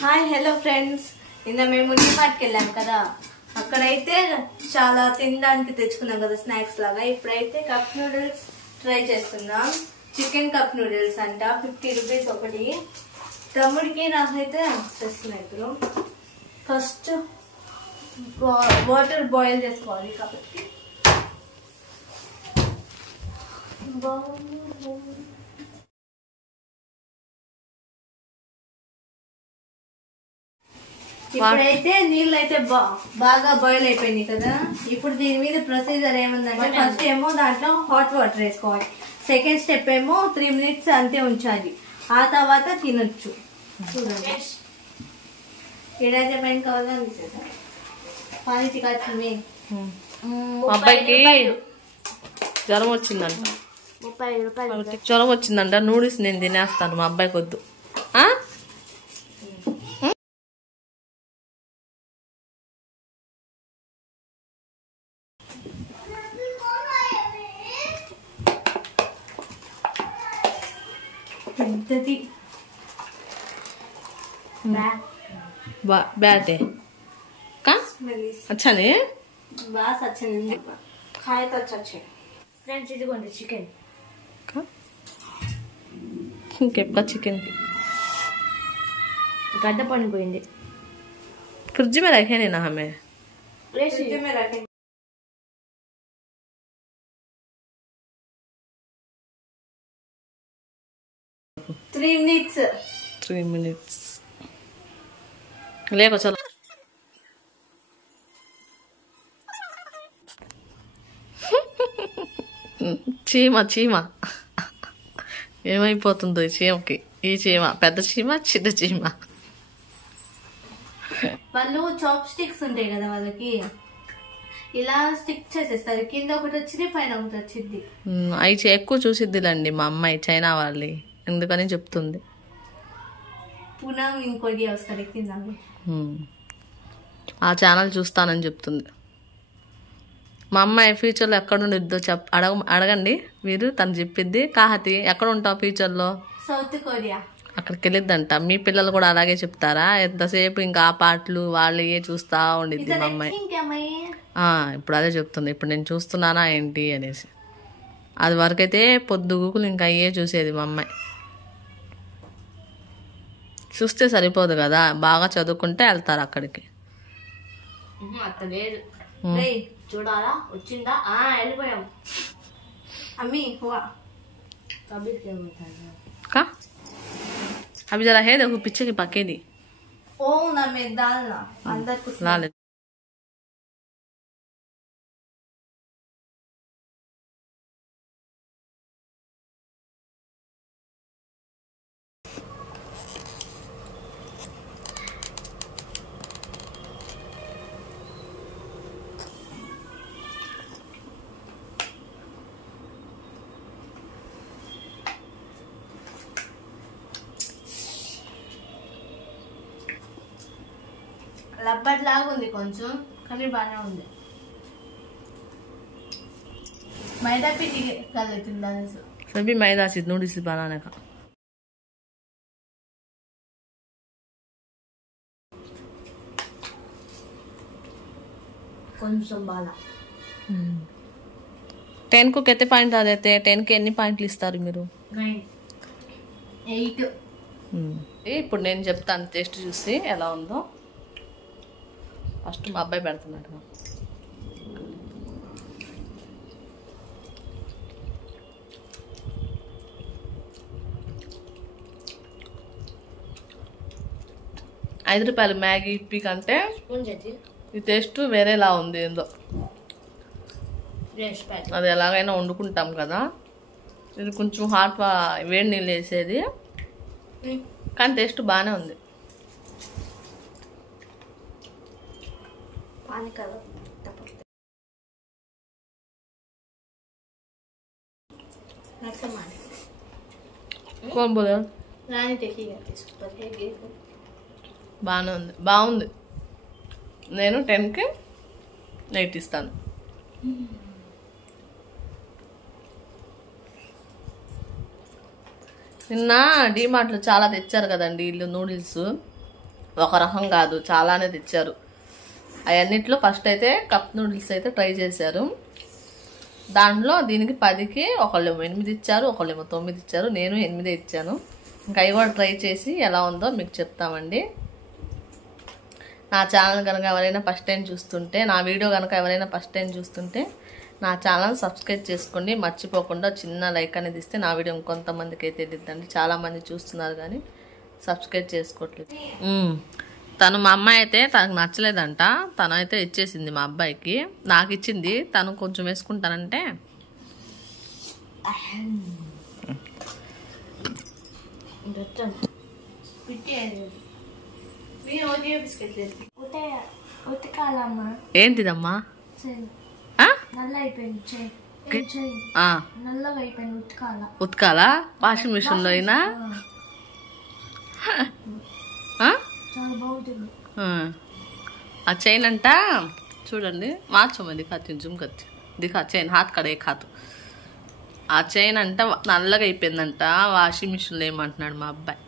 Hi hello friends, నిన్న మేము డిమార్ట్కి వెళ్ళాం కదా. అక్కడైతే చాలా తినడానికి తెచ్చుకున్నాం కదా స్నాక్స్ లాగా. ఇప్పుడైతే కప్ నూడిల్స్ ట్రై చేస్తున్నాం. చికెన్ కప్ నూడిల్స్ అంట, 50 రూపీస్ ఒకటి. తమ్ముడికి నాకైతే తెస్తున్నాయి. ఇప్పుడు ఫస్ట్ వాటర్ బాయిల్ చేసుకోవాలి కాబట్టి ఇప్పుడైతే నీళ్ళు అయితే బాగా బాయిల్ అయిపోయినాయి కదా. ఇప్పుడు దీని మీద ప్రొసీజర్ ఏముందంటే, ఫస్ట్ ఏమో దాంట్లో హాట్ వాటర్ వేసుకోవాలి. సెకండ్ స్టెప్ ఏమో 3 minutes అంతే ఉంచాలి. ఆ తర్వాత తినొచ్చు. చూడండి ఏడైతే పైన కావాలని పానీ చికాచి. అబ్బాయికి జ్వరం వచ్చిందంట. 30 రూపాయలు జ్వరం వచ్చిందంట. నూడిల్స్ నేను తినేస్తాను, మా అబ్బాయికి వద్దు. పెద్దది బ్యాటే అచ్చానే బాగా సచ్చింది. కాయతో వచ్చాయి ఫ్రెండ్స్. ఇదిగోండి చికెన్. ఇంకెప్పుడు చికెన్కి गड्ढा पानी పోయింది. फ्रिज में रखे नहीं ना हमें. फ्रिज में रखे 3 minutes. 3 minutes లేకో చలో. చీమ చీమ ఏమైపోతుందో ఈ చీమకి. ఈ చీమ పెద్ద చీమ, చిన్న చీమ. వాళ్ళు చాప్ స్టిక్స్ ఉంటాయి కదా, వాళ్ళకి ఇలా స్టిక్ చేసేస్తారు. కింద ఒకటి వచ్చింది, పైన ఒకటి వచ్చింది. అవి ఎక్కువ చూసిద్దిలండి మా అమ్మాయి, చైనా వాళ్ళి, ఎందుకని చెప్తుంది. పునః ఇంకోటి వస్తారు కింద. ఆ ఛానల్ చూస్తానని చెప్తుంది. మా అమ్మాయి ఫ్యూచర్లో ఎక్కడ ఉండిద్దో అడగండి మీరు. తను చెప్పిద్ది. కాహతి ఎక్కడ ఉంటావు ఫ్యూచర్లో? South Korea. అక్కడికి వెళ్ళిద్దంట. మీ పిల్లలు కూడా అలాగే చెప్తారా? ఎంతసేపు ఇంకా ఆ పాటలు వాళ్ళు ఏ చూస్తా ఉండిద్ది మా అమ్మాయి. ఇప్పుడు అదే చెప్తుంది. ఇప్పుడు నేను చూస్తున్నానా ఏంటి అనేసి. అది వరకైతే పొద్దుగుకులు ఇంకా అయ్యే చూసేది మా అమ్మాయి. చూస్తే సరిపోదు కదా, బాగా చదువుకుంటే వెళ్తారు అక్కడికి. చూడాలా వచ్చిందా? వెళ్ళిపోయాం. అమ్మి का अभी जरा है देखो पीछे की पके दी. ओ ना मैं डालना अंदर कुछ ला ले. రబ్బర్ లాగా ఉంది కొంచెం, కానీ బాగానే ఉంది. मैदा పిండి కలుపుతుందా? सभी मैदा से नूडल्स बनाने का. కొంచెం బాగా 10 को कितने पॉइंट आ देते हैं? 10 के ఎన్ని పాయింట్లు ఇస్తారు మీరు? 9 8. ఇప్పుడు నేను చెప్తాను టేస్ట్ చూసి ఎలా ఉందో. ఫస్ట్ మా అబ్బాయి పెడుతున్నాడు. ₹5 మ్యాగీ ఇప్పి కంటే ఈ టేస్ట్ వేరేలా ఉంది. ఏందో అది ఎలాగైనా వండుకుంటాం కదా. ఇది కొంచెం హాట్ వేడి నీళ్ళు వేసేది, కానీ టేస్ట్ బాగానే ఉంది. బాగానే ఉంది, బాగుంది. నేను 10కి 8 ఇస్తాను. నిన్న డీమార్ట్లో చాలా తెచ్చారు కదండి వీళ్ళు నూడిల్స్. ఒక రకం కాదు, చాలానే తెచ్చారు. అవన్నిట్లో ఫస్ట్ అయితే కప్ నూడిల్స్ అయితే ట్రై చేశారు. దాంట్లో దీనికి 10కి ఒకళ్ళేమో 8 ఇచ్చారు, ఒకళ్ళేమో 9 ఇచ్చారు. నేను 8 ఇచ్చాను. ఇంకా అవి కూడా ట్రై చేసి ఎలా ఉందో మీకు చెప్తామండి. నా ఛానల్ కనుక ఎవరైనా ఫస్ట్ టైం చూస్తుంటే, నా వీడియో కనుక ఎవరైనా ఫస్ట్ టైం చూస్తుంటే నా ఛానల్ సబ్స్క్రైబ్ చేసుకోండి. మర్చిపోకుండా చిన్న లైక్ అనేది ఇస్తే నా వీడియో ఇంకొంతమందికి అయితే వెళ్ళిద్దండి. చాలామంది చూస్తున్నారు కానీ సబ్స్క్రైబ్ చేసుకోవట్లేదు. తను మా అమ్మాయి అయితే తనకు నచ్చలేదంట. తను అయితే ఇచ్చేసింది మా అబ్బాయికి. నాకు ఇచ్చింది, తను కొంచెం వేసుకుంటానంటే ఏంటిదమ్మా? ఉతకాలా వాషింగ్ మిషన్ లో అయినా? ఆ చైన్ అంట చూడండి, మార్చమ్మ దిఖాతి జుమ్ కత్తి దిఖా చైన్ హాత్ కడ ఏ ఖాతు. ఆ చైన్ అంట నల్లగా అయిపోయిందంట. వాషింగ్ మిషన్లో ఏమంటున్నాడు మా అబ్బాయి.